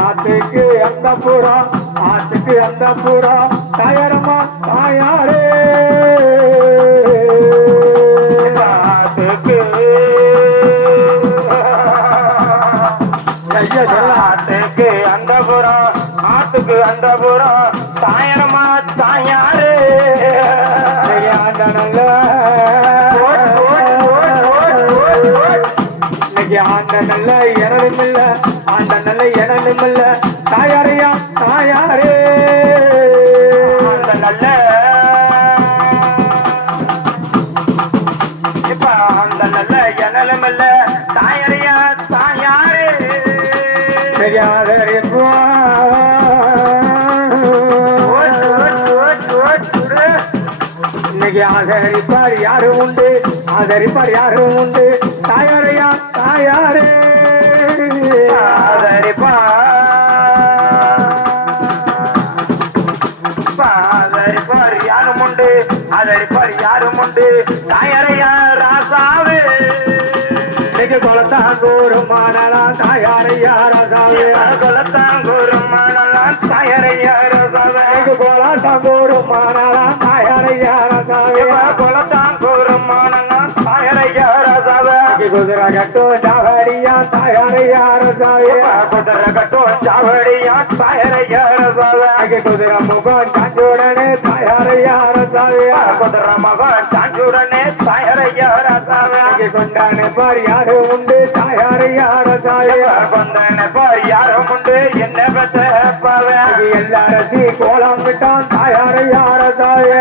ஆத்துக்கு அந்த பூரா ஆத்துக்கு அந்த பூரா தயாரமா தாயாரே ஆத்துக்கு ஆத்துக்கு அந்த பூரா ஆத்துக்கு அந்த பூரா தாயாரமா தாயாரே ஆண்ட நல்ல எனதும் இல்ல ஆண்ட நல்ல எனதும் இல்ல தாயாரையா தாயாரே ஆண்ட நல்ல இப்ப ஆண்ட நல்ல எனலும் இல்ல தாயாரையா தாயாரே இன்னைக்கு ஆதரிப்பார் யாரும் உண்டு ஆதரிப்பார் யாரும் உண்டு தாயாரையா தாயாரே ஆதரிப்பார் யாரும் உண்டு ஆதரிப்பார் யாரும் உண்டு தாயாரையா ராசாவே இன்னைக்கு கொலத்தாங்கூரும் மாடலாம் தாயாரையா ராசாவே கொலத்தாங்கூரும் மாடலாம் தாயாரையா ராசாவே கொலத்தாங்கூரும் மாடலாம் தாயாரையா ராசாவே கொலத்தாங்கூரும் மாடலாம் தாயாரையா ராசாவே குதிரை கட்டும் சாவடியா தாயாரையா ராசாவே குதிரை கட்டும் சாவடியா தாயாரையா ராசாவே குதிரை முகம் சாஞ்சுடனே தாயாரையா ராசாவே குதிரை முகம் சாஞ்சுடனே தாயாரையா ராசாவே கொண்டானே பார் யாரும் உண்டு தாயாரையா ராசாவே கொண்டானே பார் யாரும் உண்டு என்ன பெற்ற எல்லாரசி கோலம் விட்டான் தாயாரையா ராசாவே